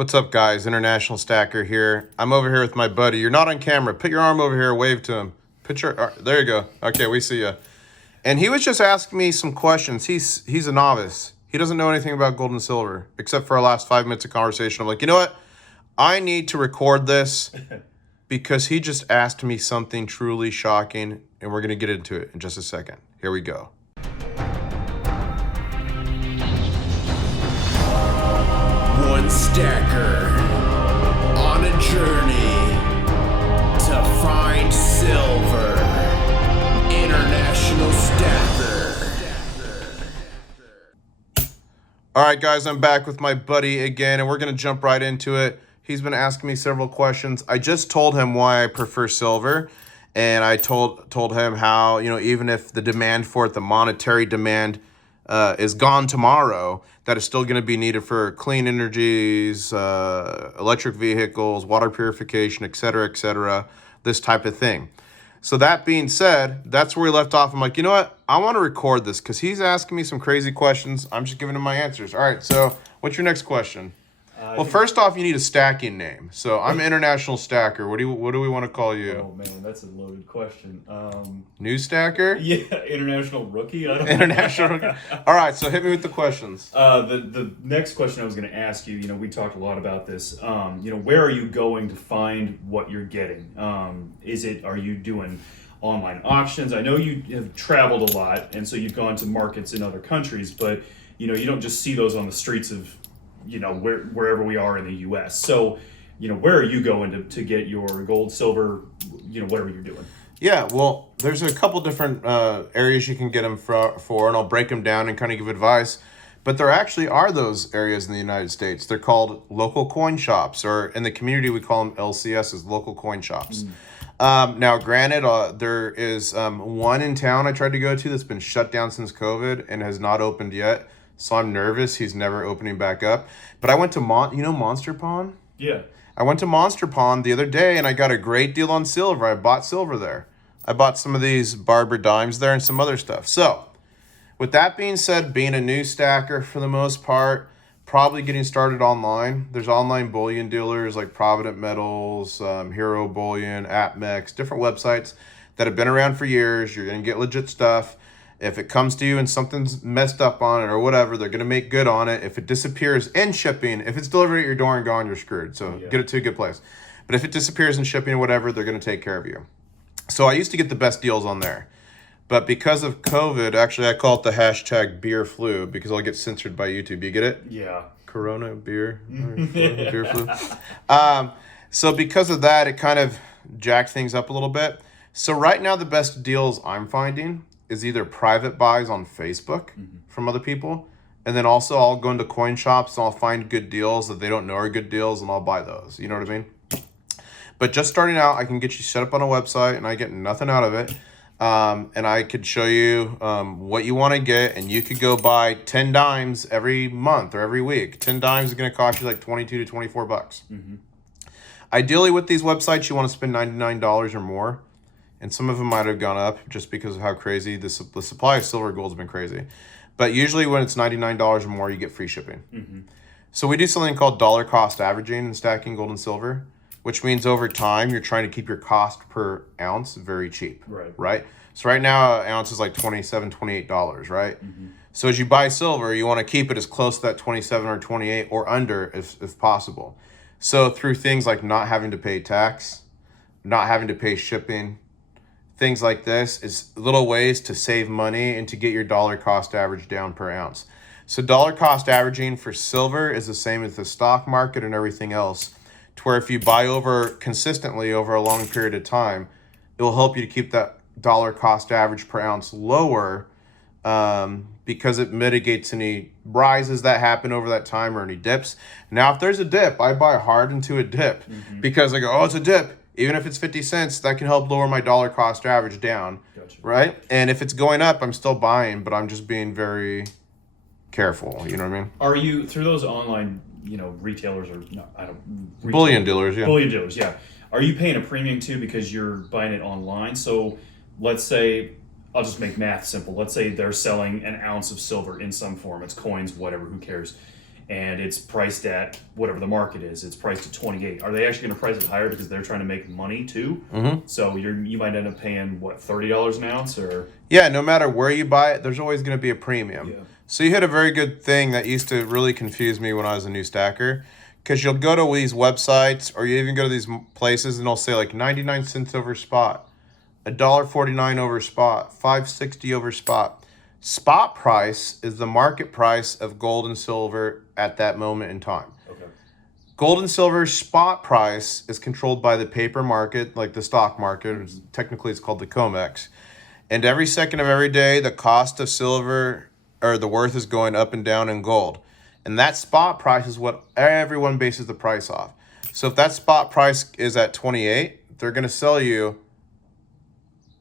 What's up, guys? International Stacker here. I'm over here with my buddy. You're not on camera. Put your arm over here. Wave to him. Put your... there you go. Okay, we see you. And he was just asking me some questions. He's a novice. He doesn't know anything about gold and silver, except for our last 5 minutes of conversation. I'm like, you know what? I need to record this because he just asked me something truly shocking, and we're going to get into it in just a second. Here we go. One stacker on a journey to find silver. International Stacker. All right, guys, I'm back with my buddy again, and we're going to jump right into it. He's been asking me several questions. I just told him why I prefer silver, and I told him how, you know, even if the demand for it, the monetary demand is gone tomorrow, that is still going to be needed for clean energies, electric vehicles, water purification, et cetera, this type of thing. So that being said, that's where we left off. I'm like, you know what? I want to record this because he's asking me some crazy questions. I'm just giving him my answers. All right, so what's your next question? Well, first off, you need a stacking name. So I'm International Stacker. What do we want to call you? Oh man, that's a loaded question. New Stacker? Yeah, international rookie. I don't know. International Rookie. All right, so hit me with the questions. The next question I was going to ask you. You know, we talked a lot about this. You know, where are you going to find what you're getting? Are you doing online auctions? I know you have traveled a lot, and so you've gone to markets in other countries, but you know, you don't just see those on the streets of, you know, wherever we are in the U.S. So, you know, where are you going to get your gold, silver, you know, whatever you're doing? Yeah, well, there's a couple different areas you can get them for, and I'll break them down and kind of give advice. But there actually are those areas in the United States. They're called local coin shops, or in the community we call them LCSs, local coin shops. Now, granted, there is one in town I tried to go to that's been shut down since COVID and has not opened yet. So I'm nervous he's never opening back up. But I went to Monster Pond? Yeah. I went to Monster Pond the other day and I got a great deal on silver. I bought silver there. I bought some of these Barber dimes there and some other stuff. So with that being said, being a new stacker for the most part, probably getting started online. There's online bullion dealers like Prohibited Metals, Hero Bullion, AppMex, different websites that have been around for years. You're going to get legit stuff. If it comes to you and something's messed up on it or whatever, they're going to make good on it. If it disappears in shipping, if it's delivered at your door and gone, you're screwed. So get it to a good place. But if it disappears in shipping or whatever, they're going to take care of you. So I used to get the best deals on there. But because of COVID, actually I call it the hashtag beer flu because I'll get censored by YouTube. You get it? Yeah. Corona, beer, beer flu. So because of that, it kind of jacked things up a little bit. So right now the best deals I'm finding is either private buys on Facebook from other people, and then also I'll go into coin shops and I'll find good deals that they don't know are good deals and I'll buy those. You know what I mean? But just starting out, I can get you set up on a website and I get nothing out of it. And I could show you what you want to get, and you could go buy 10 dimes every month or every week. 10 dimes is going to cost you like 22 to 24 bucks. Ideally with these websites, you want to spend $99 or more. And some of them might have gone up just because of how crazy the supply of silver gold has been crazy. But usually when it's $99 or more, you get free shipping. So we do something called dollar cost averaging in stacking gold and silver, which means over time, you're trying to keep your cost per ounce very cheap. Right? So right now, an ounce is like $27, $28, right? So as you buy silver, you want to keep it as close to that 27 or 28 or under if possible. So through things like not having to pay tax, not having to pay shipping, things like this is little ways to save money and to get your dollar cost average down per ounce. So dollar cost averaging for silver is the same as the stock market and everything else, to where if you buy consistently over a long period of time, it will help you to keep that dollar cost average per ounce lower because it mitigates any rises that happen over that time or any dips. Now, if there's a dip, I buy hard into a dip because I go, oh, it's a dip. Even if it's 50 cents, that can help lower my dollar cost average down, right? And if it's going up, I'm still buying, but I'm just being very careful. You know what I mean? Are you through those online, you know, retailers or no, bullion dealers? Yeah. Bullion dealers, yeah. Are you paying a premium too because you're buying it online? So let's say, I'll just make math simple. Let's say they're selling an ounce of silver in some form. It's coins, whatever, who cares? and it's priced at whatever the market is. It's priced at 28. Are they actually going to price it higher because they're trying to make money too? Mm-hmm. So you might end up paying what, $30 an ounce or? Yeah, no matter where you buy it, there's always going to be a premium. Yeah. So you hit a very good thing that used to really confuse me when I was a new stacker, because you'll go to these websites or you even go to these places and they'll say like 99 cents over spot, $1.49 over spot, $5.60 over spot. Spot price is the market price of gold and silver at that moment in time. Okay. Gold and silver spot price is controlled by the paper market, like the stock market. Technically, it's called the COMEX. And every second of every day, the cost of silver or the worth is going up and down in gold. And that spot price is what everyone bases the price off. So if that spot price is at 28, they're going to sell you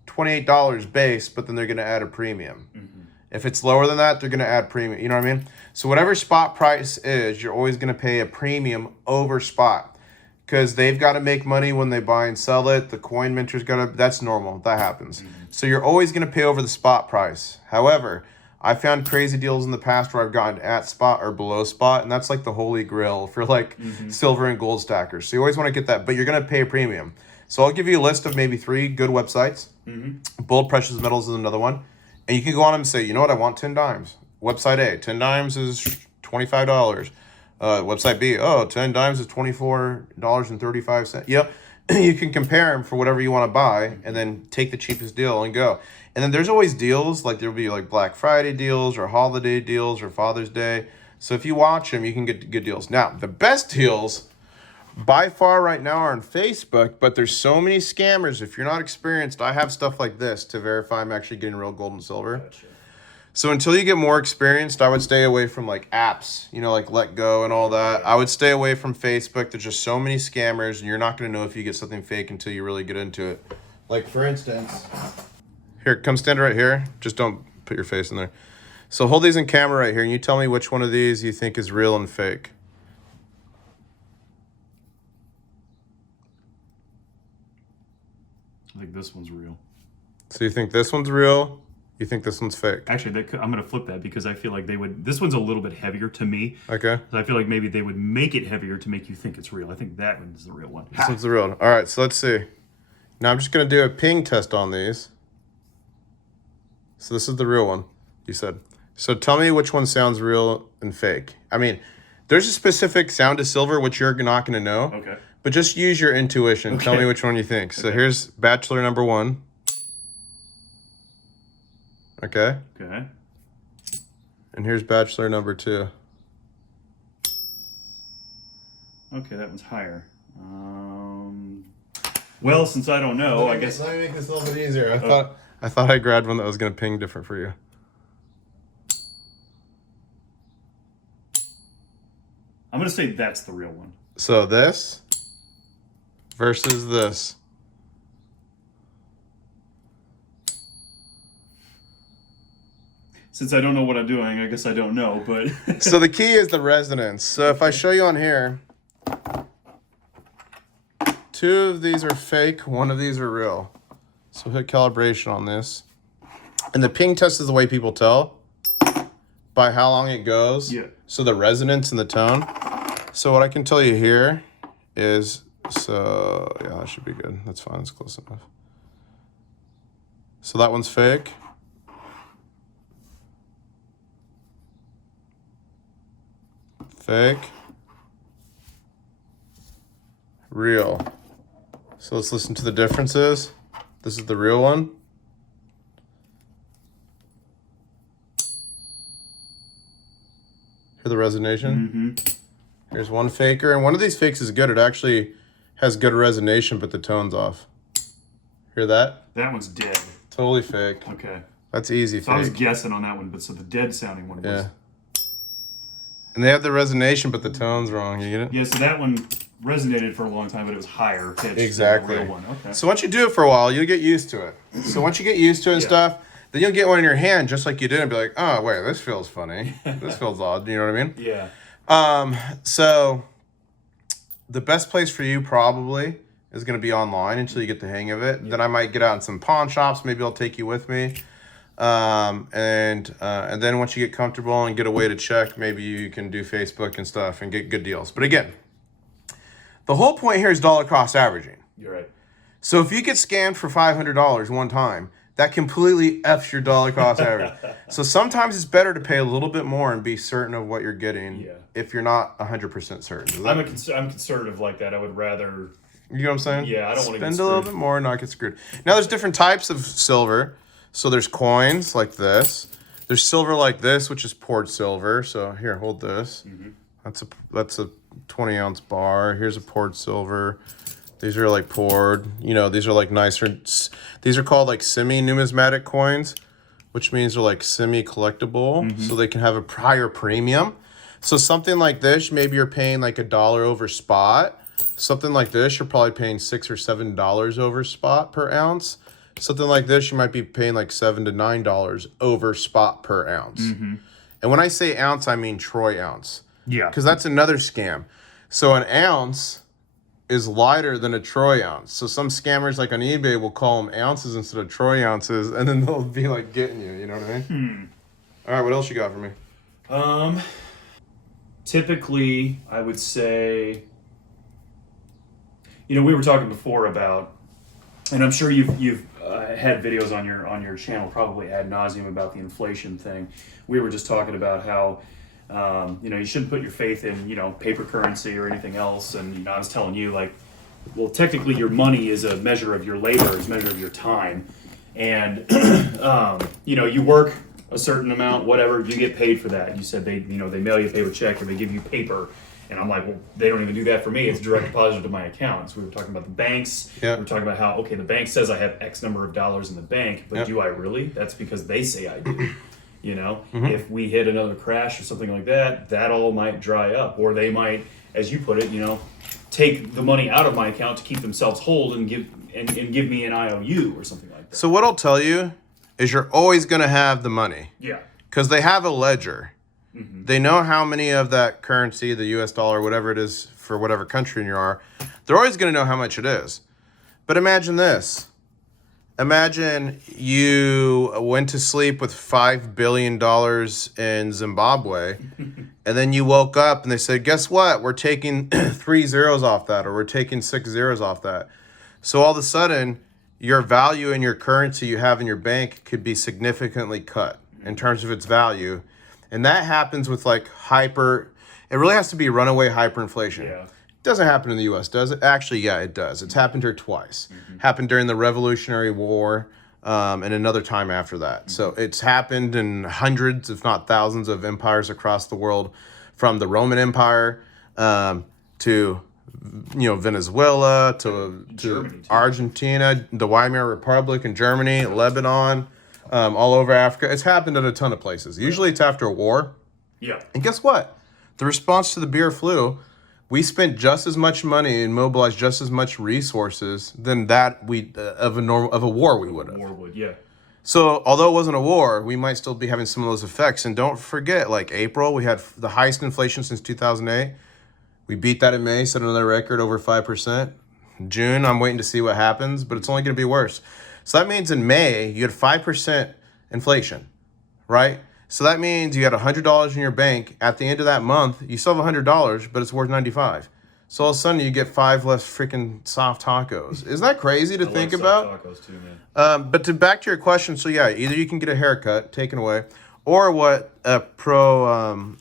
$28 base, but then they're going to add a premium. Mm-hmm. If it's lower than that, they're going to add premium. You know what I mean? So whatever spot price is, you're always going to pay a premium over spot, because they've got to make money when they buy and sell it. The coin minter's got to, that's normal. That happens. Mm-hmm. So you're always going to pay over the spot price. However, I found crazy deals in the past where I've gotten at spot or below spot, and that's like the holy grail for like silver and gold stackers. So you always want to get that, but you're going to pay a premium. So I'll give you a list of maybe 3 good websites. Mm-hmm. Bull Precious Metals is another one. And you can go on and say, you know what, I want 10 dimes. Website A, 10 dimes is $25. Website B, 10 dimes is $24.35. Yep. You can compare them for whatever you want to buy and then take the cheapest deal and go. And then there's always deals, like there'll be like Black Friday deals or holiday deals or Father's Day. So if you watch them, you can get good deals. Now, the best deals by far right now are on Facebook, but there's so many scammers. If you're not experienced, I have stuff like this to verify I'm actually getting real gold and silver. Gotcha. So until you get more experienced, I would stay away from like apps, you know, like Let Go and all that. I would stay away from Facebook. There's just so many scammers, and you're not going to know if you get something fake until you really get into it. Like for instance, here, come stand right here. Just don't put your face in there. So hold these in camera right here, and you tell me which one of these you think is real and fake. I think this one's real. So you think this one's real? You think this one's fake? Actually, I'm going to flip that because I feel like they would. This one's a little bit heavier to me. Okay. So I feel like maybe they would make it heavier to make you think it's real. I think that one is the real one. This one's the real one. All right, so let's see. Now I'm just going to do a ping test on these. So this is the real one, you said. So tell me which one sounds real and fake. I mean, there's a specific sound to silver, which you're not going to know. Okay. But just use your intuition. Okay. Tell me which one you think. So here's bachelor number 1. Okay. Okay. And here's bachelor number 2. Okay, that one's higher. Well, since I don't know, I guess. Let me make this a little bit easier. I thought I grabbed one that was going to ping different for you. I'm going to say that's the real one. So this versus this. Since I don't know what I'm doing, I guess I don't know, but... So the key is the resonance. So if I show you on here, 2 of these are fake, 1 of these are real. So hit calibration on this. And the ping test is the way people tell by how long it goes. Yeah. So the resonance and the tone. So what I can tell you here is, so yeah, that should be good. That's fine, it's close enough. So that one's fake. Fake. Real. So let's listen to the differences. This is the real one. Hear the resonation? Mm-hmm. Here's one faker, and one of these fakes is good. It actually has good resonation, but the tone's off. Hear that? That one's dead. Totally fake. Okay. That's easy So I was fake. guessing on that one, but so the dead sounding one was... Yeah. And they have the resonation, but the tone's wrong. You get it? Yeah, so that one resonated for a long time, but it was higher pitched Exactly. than the real one. Okay. So once you do it for a while, you'll get used to it. So once you get used to it and stuff, then you'll get one in your hand just like you did and be like, oh, wait, this feels funny. This feels odd. You know what I mean? Yeah. So the best place for you probably is going to be online until you get the hang of it. Yeah. Then I might get out in some pawn shops. Maybe I'll take you with me. And then once you get comfortable and get a way to check, maybe you can do Facebook and stuff and get good deals. But again, the whole point here is dollar cost averaging. You're right. So if you get scammed for $500 one time, that completely F's your dollar cost average. So sometimes it's better to pay a little bit more and be certain of what you're getting if you're not 100% certain. I'm conservative like that. I would rather... You know what I'm saying? Yeah, I don't want to get spend screwed. a little bit more and not get screwed. Now there's different types of silver. So there's coins like this. There's silver like this, which is poured silver. So here, hold this. That's a 20-ounce bar. Here's a poured silver. These are like poured. You know, these are like nicer. These are called like semi-numismatic coins, which means they're like semi-collectible. So they can have a higher premium. So something like this, maybe you're paying like $1 over spot. Something like this, you're probably paying $6 or $7 over spot per ounce. Something like this, you might be paying like $7 to $9 over spot per ounce. And when I say ounce, I mean troy ounce. Yeah. Because that's another scam. So an ounce is lighter than a troy ounce. So some scammers like on eBay will call them ounces instead of troy ounces, and then they'll be like getting you. You know what I mean? All right, what else you got for me? Typically, I would say, you know, we were talking before about, and I'm sure you've had videos on your channel probably ad nauseum about the inflation thing. We were just talking about how, you know, you shouldn't put your faith in, you know, paper currency or anything else. And, you know, I was telling you, like, well, technically your money is a measure of your labor, is a measure of your time. And, you know, you work a certain amount, whatever, you get paid for that. You said they mail you a paper check or they give you paper. And I'm like, well, they don't even do that for me. It's direct deposit to my account. So we were talking about the banks. Yeah. We were talking about how, okay, the bank says I have X number of dollars in the bank, but do I really? That's because they say I do. You know, if we hit another crash or something like that, that all might dry up. Or they might, as you put it, you know, take the money out of my account to keep themselves whole and give me an IOU or something like that. So what I'll tell you is you're always going to have the money. Yeah. Because they have a ledger. They know how many of that currency, the US dollar, whatever it is for whatever country you are, they're always going to know how much it is. But imagine this. Imagine you went to sleep with $5 billion in Zimbabwe, and then you woke up and they said, guess what? We're taking 3 zeros off that, or we're taking 6 zeros off that. So all of a sudden, your value in your currency you have in your bank could be significantly cut in terms of its value. And that happens with like it really has to be runaway hyperinflation. Yeah. It doesn't happen in the US, does it? Actually, yeah, it does. It's happened here twice. Happened during the Revolutionary War and another time after that. So it's happened in hundreds, if not thousands, of empires across the world, from the Roman Empire to Venezuela to Germany, too. Argentina, the Weimar Republic in Germany, Lebanon, all over Africa. It's happened at a ton of places. Usually it's after a war. Yeah. And guess what? The response to the beer flu, we spent just as much money and mobilized just as much resources than that of a war we would have. War would, yeah. So although it wasn't a war, we might still be having some of those effects. And don't forget, like April, we had the highest inflation since 2008. We beat that in May, set another record over 5%. June, I'm waiting to see what happens, but it's only going to be worse. So that means in May, you had 5% inflation, right? So that means you had $100 in your bank. At the end of that month, you still have $100, but it's worth $95. So all of a sudden, you get 5 less freaking soft tacos. Isn't that crazy to think about? I love soft tacos too, man. But back to your question, so yeah, either you can get a haircut taken away, or what a prohibition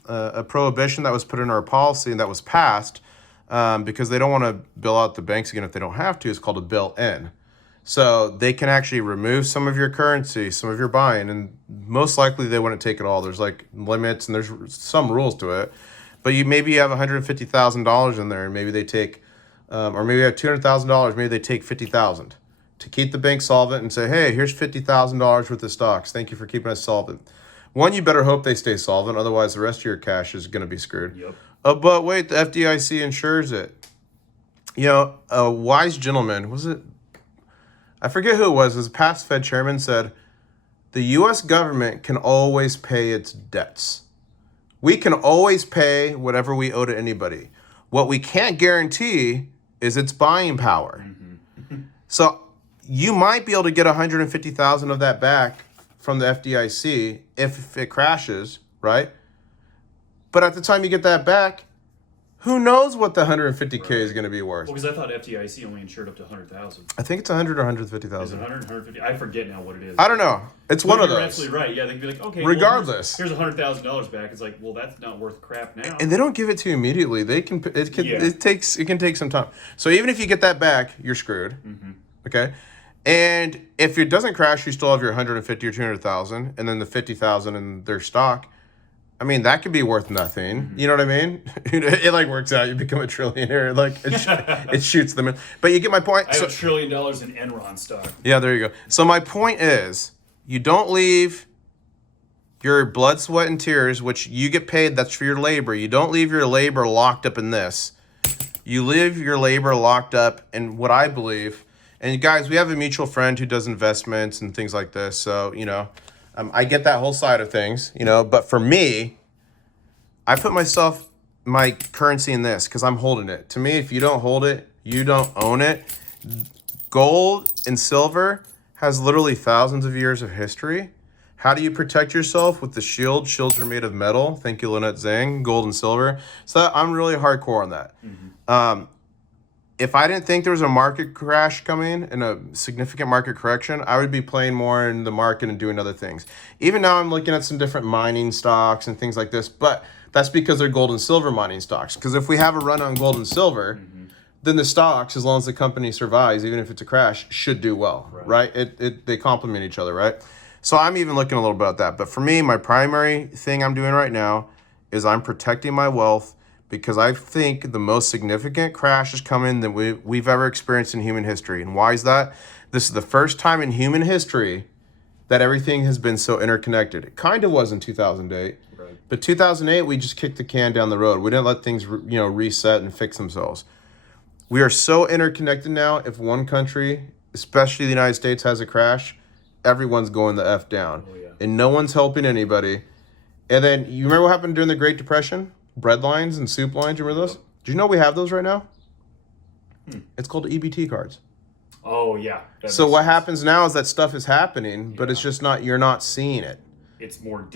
that was put in our policy and that was passed because they don't want to bill out the banks again if they don't have to. It's called a bill-in. So they can actually remove some of your currency, some of your buying, and most likely they wouldn't take it all. There's like limits and there's some rules to it. But maybe you have $150,000 in there, and maybe they take, or maybe you have $200,000, maybe they take $50,000 to keep the bank solvent and say, hey, here's $50,000 worth of stocks. Thank you for keeping us solvent. One, you better hope they stay solvent, otherwise the rest of your cash is going to be screwed. Yep. But wait, the FDIC insures it. You know, a wise gentleman, I forget who it was a past Fed chairman said, the U.S. government can always pay its debts. We can always pay whatever we owe to anybody. What we can't guarantee is its buying power. So you might be able to get $150,000 of that back from the FDIC if it crashes, right? But at the time you get that back, who knows what the 150K is going to be worth? Well, because I thought FDIC only insured up to 100,000. I think it's 100 or Is it 150,000. 100, 150? I forget now what it is. I don't know. It's one of You're those. absolutely right. Yeah, they'd be like, okay, Regardless. well, here's $100,000 back. It's like, well, that's not worth crap now. And they don't give it to you immediately. It can Yeah. take some time. So even if you get that back, you're screwed. Okay? And if it doesn't crash, you still have your 150 or 200,000 and then the 50,000 in their stock. I mean, that could be worth nothing. You know what I mean? It like works out. You become a trillionaire. Like it shoots them in. But you get my point. I have $1 trillion in Enron stock. Yeah, there you go. So my point is, you don't leave your blood, sweat, and tears, which you get paid. That's for your labor. You don't leave your labor locked up in this. You leave your labor locked up in what I believe. And guys, we have a mutual friend who does investments and things like this. So, I get that whole side of things, but for me, I put my currency in this because I'm holding it. To me, if you don't hold it, you don't own it. Gold and silver has literally thousands of years of history. How do you protect yourself with the shield? Shields are made of metal. Thank you, Lynette Zhang, gold and silver. So I'm really hardcore on that. If I didn't think there was a market crash coming and a significant market correction, I would be playing more in the market and doing other things. Even now I'm looking at some different mining stocks and things like this, but that's because they're gold and silver mining stocks. Because if we have a run on gold and silver, then the stocks, as long as the company survives, even if it's a crash, should do well, right? They complement each other, right? So I'm even looking a little bit at that. But for me, my primary thing I'm doing right now is I'm protecting my wealth, because I think the most significant crash is coming that we've ever experienced in human history. And why is that? This is the first time in human history that everything has been so interconnected. It kind of was in 2008. Right. But 2008, we just kicked the can down the road. We didn't let things reset and fix themselves. We are so interconnected now. If one country, especially the United States, has a crash, everyone's going the F down. Oh, yeah. And no one's helping anybody. And then, you remember what happened during the Great Depression? Bread lines and soup lines, you remember those? Do you know we have those right now? It's called EBT cards. Oh, yeah. So what happens now is that stuff is happening, but it's just you're not seeing it. It's more not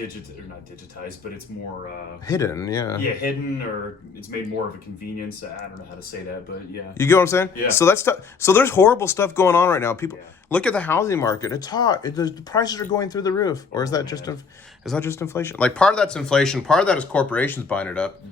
digitized, but it's more... hidden, yeah. Yeah, hidden, or it's made more of a convenience. I don't know how to say that, but yeah. You get what I'm saying? Yeah. So so there's horrible stuff going on right now. People, look at the housing market. It's hot. The prices are going through the roof. Or is that just inflation? Like, part of that's inflation. Part of that is corporations buying it up.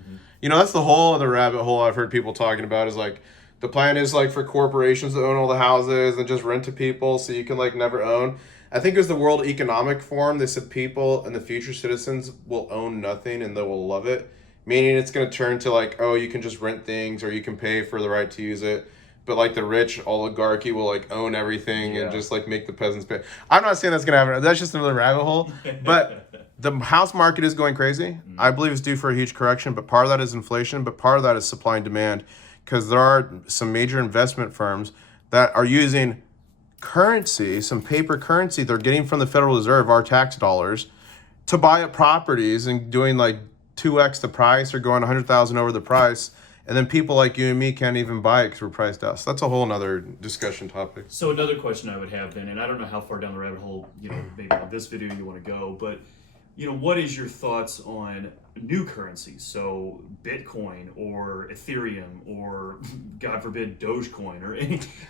That's the whole other rabbit hole I've heard people talking about, is like, the plan is like for corporations to own all the houses and just rent to people so you can like never own. I think it was the World Economic Forum. They said people and the future citizens will own nothing and they will love it. Meaning it's going to turn to like, oh, you can just rent things or you can pay for the right to use it. But like the rich oligarchy will like own everything and just like make the peasants pay. I'm not saying that's going to happen. That's just another rabbit hole. But the house market is going crazy. I believe it's due for a huge correction. But part of that is inflation. But part of that is supply and demand. Because there are some major investment firms that are using currency, some paper currency they're getting from the Federal Reserve, our tax dollars, to buy up properties and doing like 2x the price or going 100,000 over the price. And then people like you and me can't even buy it because we're priced out. So that's a whole nother discussion topic. So another question I would have then, and I don't know how far down the rabbit hole, maybe on this video you want to go, but what is your thoughts on new currencies? So Bitcoin or Ethereum or, God forbid, Dogecoin or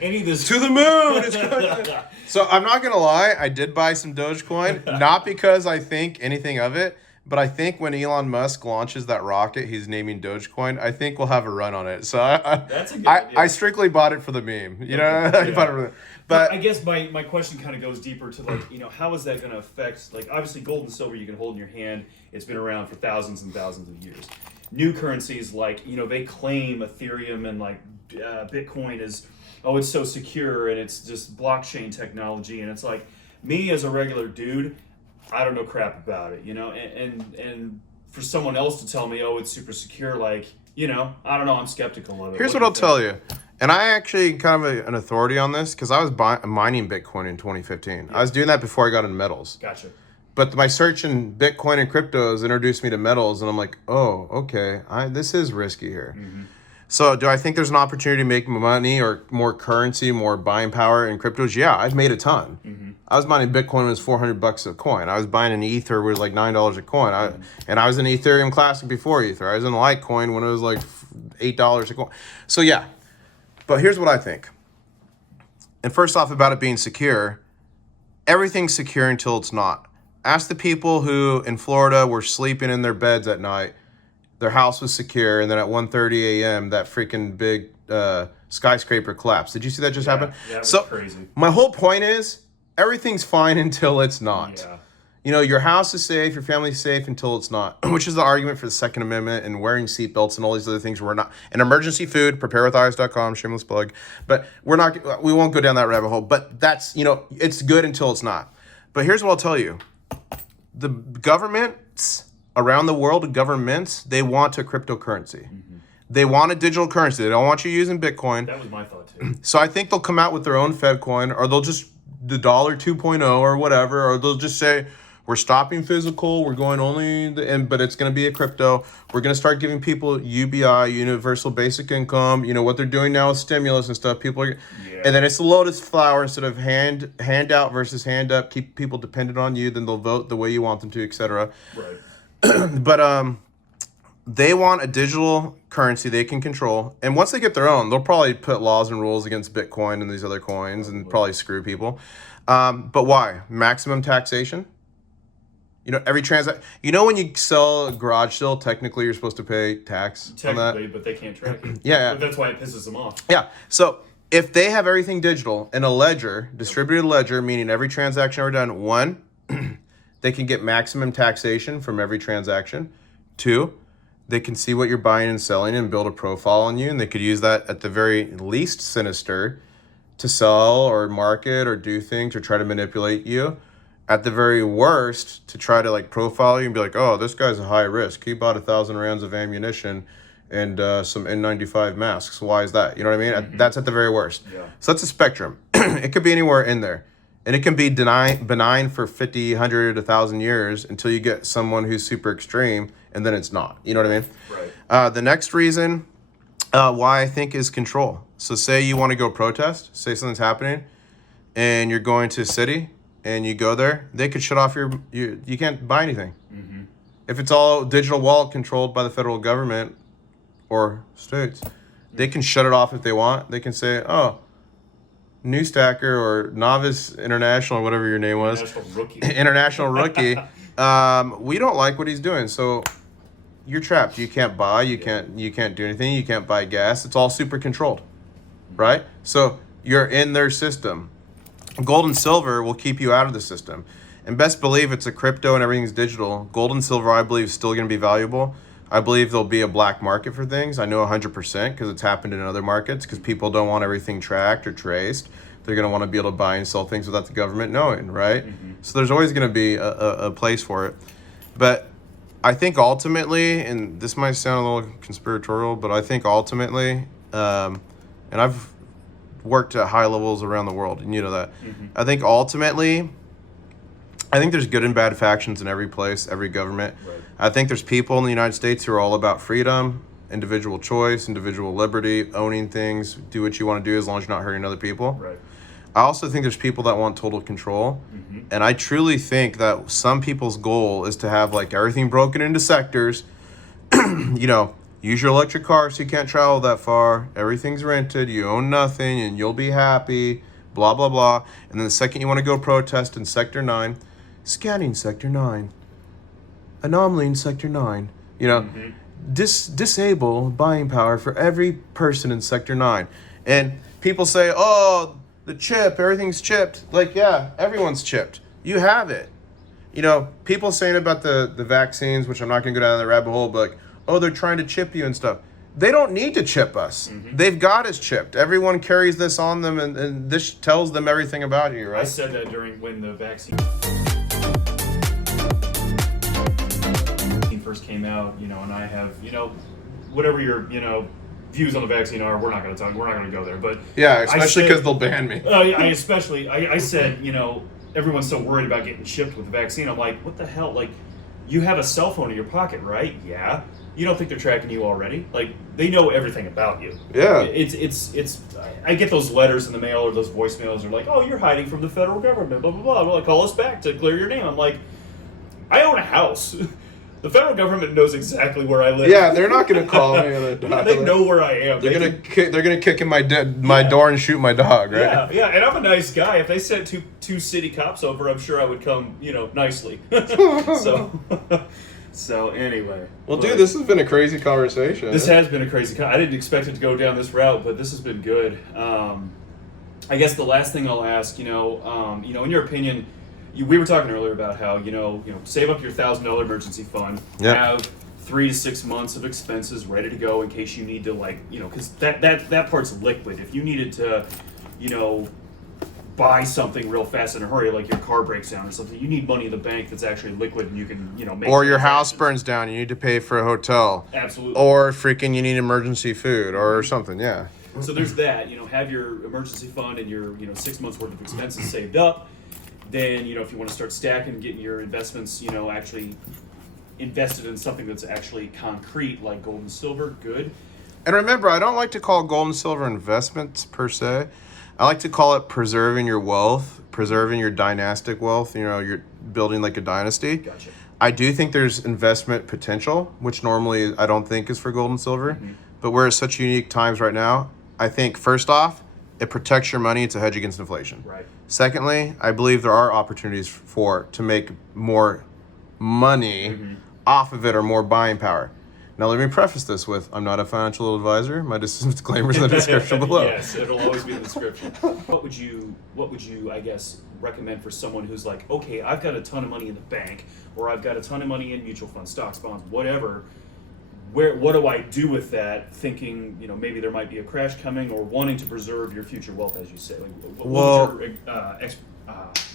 any of this. To the moon! It's going So I'm not going to lie, I did buy some Dogecoin, not because I think anything of it, but I think when Elon Musk launches that rocket he's naming Dogecoin, I think we'll have a run on it. So That's a good idea. I strictly bought it for the meme. I bought it for the, but I guess my question kind of goes deeper to like, how is that going to affect, like, obviously gold and silver you can hold in your hand. It's been around for thousands and thousands of years. New currencies like, they claim Ethereum and like Bitcoin is, it's so secure and it's just blockchain technology. And it's like, me as a regular dude, I don't know crap about it, and for someone else to tell me, it's super secure, like, I don't know, I'm skeptical of it. Here's what I'll tell you. And I actually kind of an authority on this because I was mining Bitcoin in 2015. Yeah. I was doing that before I got into metals. Gotcha. But my search in Bitcoin and cryptos introduced me to metals, and I'm like, oh, okay, this is risky here. So do I think there's an opportunity to make money or more currency, more buying power in cryptos? Yeah, I've made a ton. I was mining Bitcoin when it was $400 a coin. I was buying an Ether with like $9 a coin. And I was in Ethereum Classic before Ether. I was in Litecoin when it was like $8 a coin. So yeah, but here's what I think. And first off, about it being secure, everything's secure until it's not. Ask the people who in Florida were sleeping in their beds at night. Their house was secure, and then at 1:30 a.m., that freaking big skyscraper collapsed. Did you see that just happen? Yeah, it was so crazy. My whole point is, everything's fine until it's not. Yeah. You know, your house is safe, your family's safe until it's not, which is the argument for the Second Amendment and wearing seatbelts and all these other things. We're not an emergency food, preparewitheyes.com, shameless plug. But we won't go down that rabbit hole. But that's, you know, it's good until it's not. But here's what I'll tell you. The governments around the world, they want a cryptocurrency. Mm-hmm. They want a digital currency. They don't want you using Bitcoin. That was my thought too. So I think they'll come out with their own Fed coin, or they'll just the dollar 2.0 or whatever, or they'll just say, we're stopping physical, we're going only, but it's going to be a crypto. We're going to start giving people UBI, universal basic income. You know, what they're doing now is stimulus and stuff. And then it's the lotus flower instead of hand out versus hand up. Keep people dependent on you, then they'll vote the way you want them to, etc. Right. But they want a digital currency they can control. And once they get their own, they'll probably put laws and rules against Bitcoin and these other coins and probably screw people. But why? Maximum taxation. You know, every you know, when you sell a garage sale, technically you're supposed to pay tax on that. Technically, but they can't track it. Yeah. But that's why it pisses them off. Yeah. So if they have everything digital in a ledger, distributed ledger, meaning every transaction ever done, 1, they can get maximum taxation from every transaction. 2, they can see what you're buying and selling and build a profile on you, and they could use that at the very least sinister to sell or market or do things or try to manipulate you. At the very worst, to try to like profile you and be like, oh, this guy's a high risk. He bought 1,000 rounds of ammunition and some N95 masks. Why is that? You know what I mean? Mm-hmm. That's at the very worst. Yeah. So that's a spectrum. It could be anywhere in there. And it can be benign for 50, 100, 1,000 years until you get someone who's super extreme, and then it's not. You know what I mean? Right. The next reason why I think is control. So say you want to go protest, say something's happening, and you're going to a city, and you go there, they could shut off you can't buy anything. Mm-hmm. If it's all digital wallet controlled by the federal government or states, they can shut it off if they want. They can say, oh, New Stacker or Novice International, or whatever your name was. International Rookie. We don't like what he's doing, so you're trapped. You can't buy, you can't do anything, you can't buy gas. It's all super controlled, right? So you're in their system. Gold and silver will keep you out of the system. And best believe it's a crypto and everything's digital. Gold and silver, I believe, is still going to be valuable. I believe there'll be a black market for things. I know 100% because it's happened in other markets because people don't want everything tracked or traced. They're going to want to be able to buy and sell things without the government knowing, right? Mm-hmm. So there's always going to be a place for it. But I think ultimately, and this might sound a little conspiratorial, but I think ultimately, and I've worked at high levels around the world, and you know that. Mm-hmm. I think ultimately, there's good and bad factions in every place, every government. Right. I think there's people in the United States who are all about freedom, individual choice, individual liberty, owning things, do what you want to do as long as you're not hurting other people. Right. I also think there's people that want total control. Mm-hmm. And I truly think that some people's goal is to have like everything broken into sectors, you know, use your electric car so you can't travel that far. Everything's rented. You own nothing and you'll be happy. Blah, blah, blah. And then the second you want to go protest in Sector 9, scanning Sector 9. Anomaly in Sector 9. You know, disable buying power for every person in Sector 9. And people say, oh, the chip, everything's chipped. Like, yeah, everyone's chipped. You have it. You know, people saying about the vaccines, which I'm not going to go down that rabbit hole, but like, oh, they're trying to chip you and stuff. They don't need to chip us. Mm-hmm. They've got us chipped. Everyone carries this on them, and this tells them everything about you, right? I said that when the vaccine first came out, you know, and I have, you know, whatever your, you know, views on the vaccine are, we're not going to go there. But yeah, especially because they'll ban me. I said, you know, everyone's so worried about getting chipped with the vaccine. I'm like, what the hell? Like, you have a cell phone in your pocket, right? Yeah. you don't think they're tracking you already? Like, they know everything about you. Yeah. It's. I get those letters in the mail or those voicemails. They're like, oh, you're hiding from the federal government, blah blah blah. They're like, call us back to clear your name. I'm like, I own a house. The federal government knows exactly where I live. Yeah, they're not gonna call me. They know where I am. They're gonna kick in my door and shoot my dog, right? Yeah, yeah, and I'm a nice guy. If they sent two city cops over, I'm sure I would come, nicely. So anyway. Well, dude, this has been a crazy conversation. This has been a crazy. I didn't expect it to go down this route, but this has been good. I guess the last thing I'll ask, in your opinion, we were talking earlier about how save up your $1,000 emergency fund, Yep. have 3 to 6 months of expenses ready to go in case you need to because that part's liquid. If you needed to, buy something real fast in a hurry, like your car breaks down or something, you need money in the bank that's actually liquid and you can make. Or your house burns down, you need to pay for a hotel. Absolutely. Or freaking you need emergency food or something. Yeah. So there's that. Have your emergency fund and your 6 months worth of expenses saved up. Then, if you want to start stacking, getting your investments, actually invested in something that's actually concrete, like gold and silver, good. And remember, I don't like to call gold and silver investments per se. I like to call it preserving your wealth, preserving your dynastic wealth. You're building like a dynasty. Gotcha. I do think there's investment potential, which normally I don't think is for gold and silver. Mm-hmm. But we're at such unique times right now. I think, first off, it protects your money. It's a hedge against inflation. Right. Secondly, I believe there are opportunities to make more money off of it or more buying power. Now, let me preface this with, I'm not a financial advisor. My disclaimer's in the description below. Yes, it'll always be in the description. What would you, I guess, recommend for someone who's like, okay, I've got a ton of money in the bank, or I've got a ton of money in mutual funds, stocks, bonds, whatever. What do I do with that? Thinking, maybe there might be a crash coming, or wanting to preserve your future wealth, as you say. What would your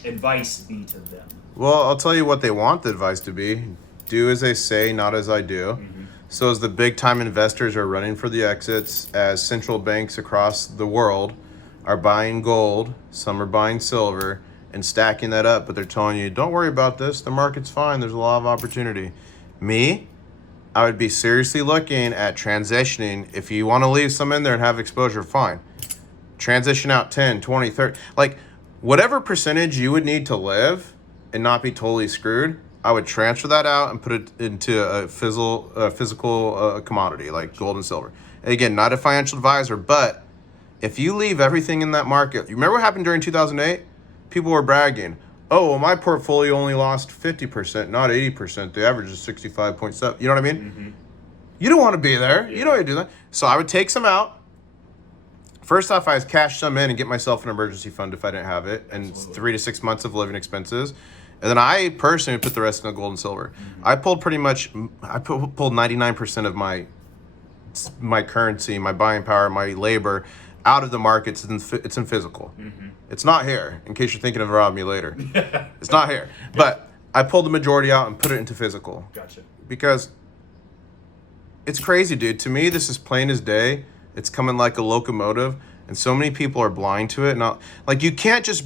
advice be to them? Well, I'll tell you what they want the advice to be. Do as they say, not as I do. Mm-hmm. So as the big time investors are running for the exits, as central banks across the world are buying gold, some are buying silver, and stacking that up, but they're telling you, don't worry about this, the market's fine, there's a lot of opportunity. Me, I would be seriously looking at transitioning. If you want to leave some in there and have exposure, fine. Transition out 10, 20, 30. Like, whatever percentage you would need to live and not be totally screwed, I would transfer that out and put it into a physical commodity like gold and silver. And again, not a financial advisor, but if you leave everything in that market, you remember what happened during 2008? People were bragging, oh, well, my portfolio only lost 50%, not 80%. The average is 65.7. You know what I mean? Mm-hmm. You don't want to be there. Yeah. You don't want to do that. So I would take some out. First off, I'd cash some in and get myself an emergency fund if I didn't have it, and Absolutely. 3 to 6 months of living expenses. And then I personally put the rest in the gold and silver. Mm-hmm. I pulled 99% of my currency, my buying power, my labor out of the markets. It's in physical. Mm-hmm. It's not here, in case you're thinking of robbing me later. It's not here. But I pulled the majority out and put it into physical. Gotcha. Because it's crazy, dude. To me, this is plain as day. It's coming like a locomotive, and so many people are blind to it. Not like you can't just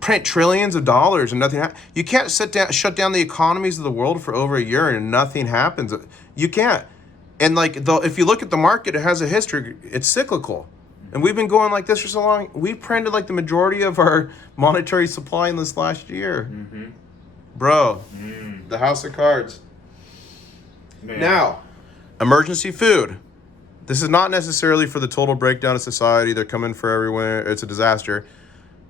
print trillions of dollars and nothing. You can't shut down the economies of the world for over a year and nothing happens. You can't. And if you look at the market, it has a history. It's cyclical, and we've been going like this for so long. We printed like the majority of our monetary supply in this last year, bro. The house of cards. Man. Now, emergency food. This is not necessarily for the total breakdown of society. They're coming for everyone. It's a disaster.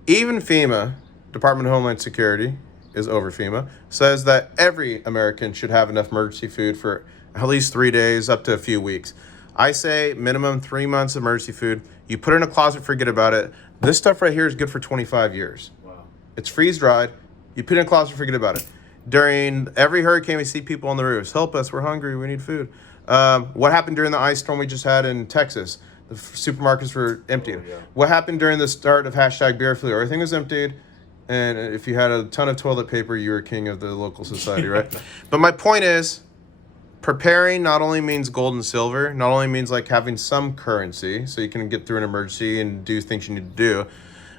Even FEMA, Department of Homeland Security, is over FEMA, says that every American should have enough emergency food for at least 3 days, up to a few weeks. I say minimum 3 months of emergency food. You put it in a closet, forget about it. This stuff right here is good for 25 years. Wow. It's freeze-dried. You put it in a closet, forget about it. During every hurricane, we see people on the roofs. Help us, we're hungry, we need food. What happened during the ice storm we just had in Texas? The supermarkets were emptied. Oh, yeah. What happened during the start of #beer flu? Everything was emptied. And if you had a ton of toilet paper, you were king of the local society, right? But my point is, preparing not only means gold and silver, not only means like having some currency so you can get through an emergency and do things you need to do,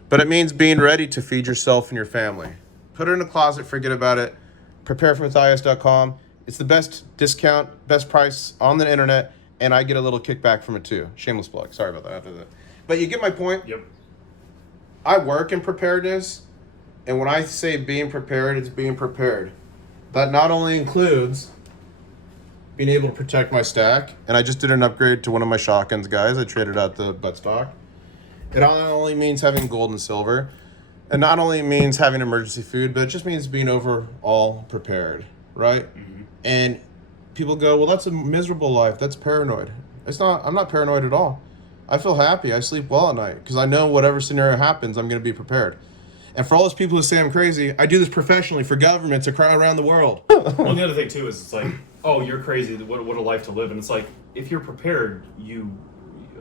but it means being ready to feed yourself and your family. Put it in a closet, forget about it. Preparewithis.com It's the best discount, best price on the internet, and I get a little kickback from it too. Shameless plug. Sorry about that after that. But you get my point. Yep. I work in preparedness, and when I say being prepared, it's being prepared. That not only includes being able to protect my stack, and I just did an upgrade to one of my shotguns, guys. I traded out the buttstock. It not only means having gold and silver, and not only means having emergency food, but it just means being overall prepared, right? Mm-hmm. And people go, well, that's a miserable life. That's paranoid. It's not. I'm not paranoid at all. I feel happy. I sleep well at night because I know whatever scenario happens, I'm going to be prepared. And for all those people who say I'm crazy, I do this professionally for governments around the world. Well, the other thing too is it's like, oh, you're crazy. What a life to live. And it's like, if you're prepared, you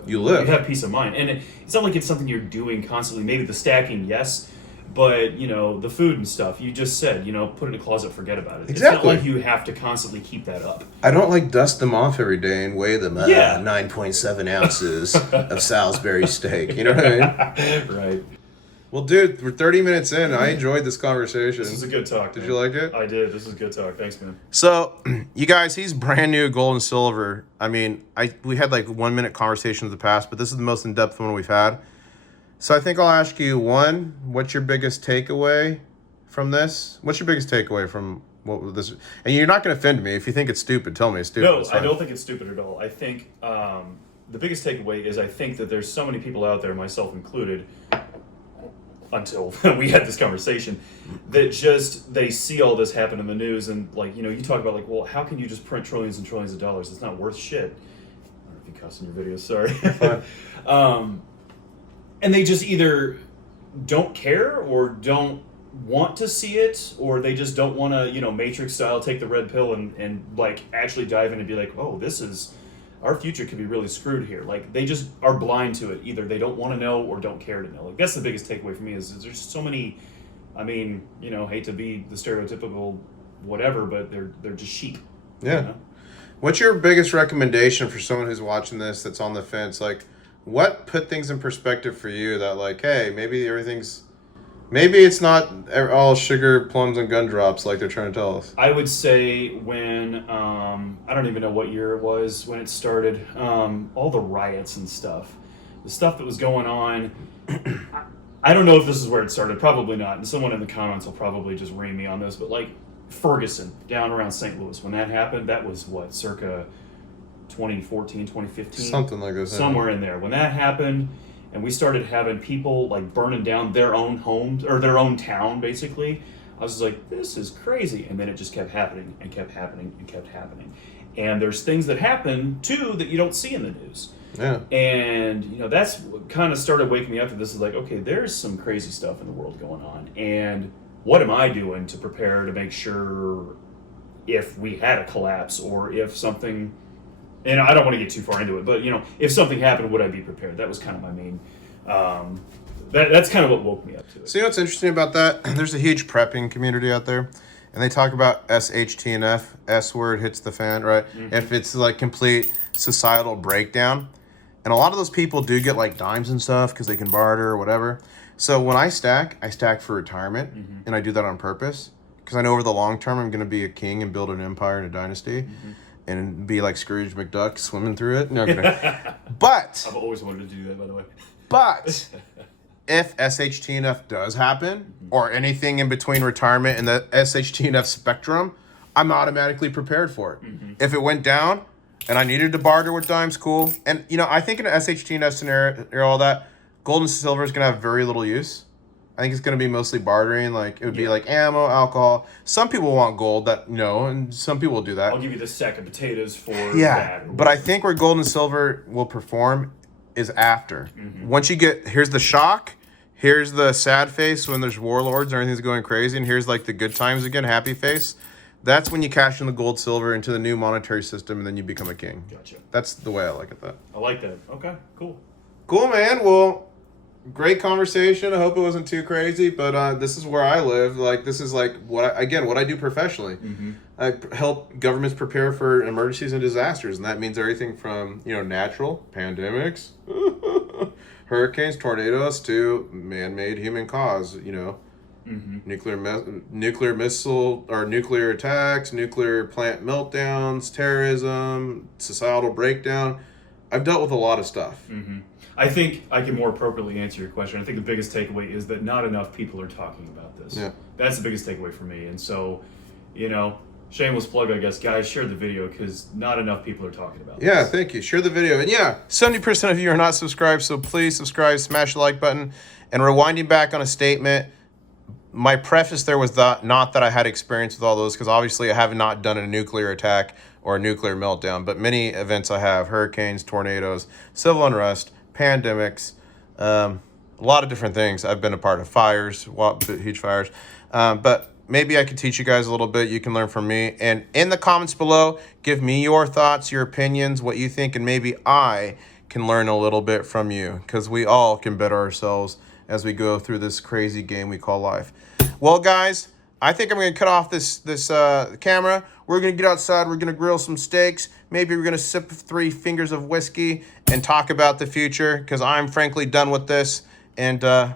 live. You have peace of mind. And it's not like it's something you're doing constantly. Maybe the stacking, yes. But, the food and stuff, you just said, put it in a closet, forget about it. Exactly. It's not like you have to constantly keep that up. I don't like dust them off every day and weigh them. Yeah. 9.7 ounces of Salisbury steak. You know what I mean? Right. Well, dude, we're 30 minutes in. I enjoyed this conversation. This is a good talk. Did man. you like it? I did. This is good talk. Thanks, man. So, you guys, he's brand new gold and silver. I mean, we had like 1 minute conversations in the past, but this is the most in-depth one we've had. So I think I'll ask you, one, what's your biggest takeaway from this? What's your biggest takeaway from what this? And you're not going to offend me. If you think it's stupid, tell me it's stupid. No, I don't think it's stupid at all. I think the biggest takeaway is I think that there's so many people out there, myself included, until we had this conversation, that just they see all this happen in the news and you talk about well, how can you just print trillions and trillions of dollars? It's not worth shit. I don't know if you cuss in your videos, sorry. And they just either don't care or don't want to see it, or they just don't want to, Matrix style, take the red pill and actually dive in and be like, oh, this is, our future could be really screwed here. They just are blind to it. Either they don't want to know or don't care to know. That's the biggest takeaway for me is there's so many, hate to be the stereotypical whatever, but they're just sheep. Yeah. What's your biggest recommendation for someone who's watching this that's on the fence? What put things in perspective for you that hey, maybe it's not all sugar, plums, and gumdrops like they're trying to tell us? I would say when, I don't even know what year it was when it started, all the riots and stuff, the stuff that was going on, I don't know if this is where it started, probably not, and someone in the comments will probably just ream me on this, but Ferguson, down around St. Louis, when that happened, that was circa 2014, 2015? Something like this. Somewhere in there. When that happened, and we started having people burning down their own homes, or their own town, basically, I was just like, this is crazy. And then it just kept happening, and kept happening, and kept happening. And there's things that happen, too, that you don't see in the news. Yeah. And, that's what kind of started waking me up to this is okay, there's some crazy stuff in the world going on. And what am I doing to prepare to make sure if we had a collapse or if something... And I don't want to get too far into it, but if something happened, would I be prepared? That was kind of my main. That's kind of what woke me up to it. See what's interesting about that? There's a huge prepping community out there, and they talk about SHTNF. S word hits the fan, right? Mm-hmm. If it's complete societal breakdown, and a lot of those people do get dimes and stuff because they can barter or whatever. So when I stack for retirement, mm-hmm. and I do that on purpose because I know over the long term I'm going to be a king and build an empire and a dynasty. Mm-hmm. And be like Scrooge McDuck swimming through it. No, but I've always wanted to do that, by the way. But if SHTNF does happen, mm-hmm. or anything in between retirement and the SHTNF spectrum, I'm automatically prepared for it. Mm-hmm. If it went down and I needed to barter with dimes, cool. And I think in an SHTNF scenario, all that gold and silver is gonna have very little use. I think it's going to be mostly bartering. It would be ammo, alcohol. Some people want gold and some people will do that. I'll give you this sack of potatoes for that. But I think where gold and silver will perform is after. Mm-hmm. Once you here's the shock, here's the sad face when there's warlords and everything's going crazy, and here's the good times again, happy face. That's when you cash in the gold, silver into the new monetary system, and then you become a king. Gotcha. That's the way I like it. I like that. Okay, cool. Cool, man. Well... Great conversation. I hope it wasn't too crazy, but this is where I live. This is what I do professionally. Mm-hmm. I help governments prepare for emergencies and disasters, and that means everything from natural pandemics, hurricanes, tornadoes, to man-made human cause. nuclear missile or nuclear attacks, nuclear plant meltdowns, terrorism, societal breakdown. I've dealt with a lot of stuff. I think I can more appropriately answer your question. I think the biggest takeaway is that not enough people are talking about this. Yeah. That's the biggest takeaway for me. And so, you know, shameless plug, I guess, guys, share the video because not enough people are talking about Yeah, this. thank you. Share the video. And yeah, 70% of you are not subscribed, so please subscribe, smash the like button. And rewinding back on a statement, my preface there was not that I had experience with all those, because obviously I have not done a nuclear attack or a nuclear meltdown, but many events I have: hurricanes, tornadoes, civil unrest, pandemics, a lot of different things. I've been a part of fires, huge fires, but maybe I could teach you guys a little bit. You can learn from me. And in the comments below, give me your thoughts, your opinions, what you think, and maybe I can learn a little bit from you, because we all can better ourselves as we go through this crazy game we call life. Well, guys, I think I'm going to cut off this camera. We're going to get outside. We're going to grill some steaks. Maybe we're going to sip 3 fingers of whiskey and talk about the future, because I'm frankly done with this. And are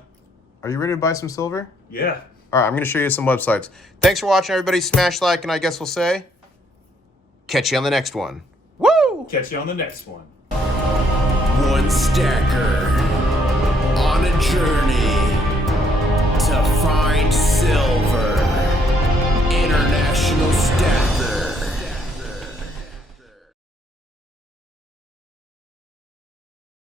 you ready to buy some silver? Yeah. All right, I'm going to show you some websites. Thanks for watching, everybody. Smash like, and I guess we'll say, catch you on the next one. Woo! Catch you on the next one. One stacker on a journey.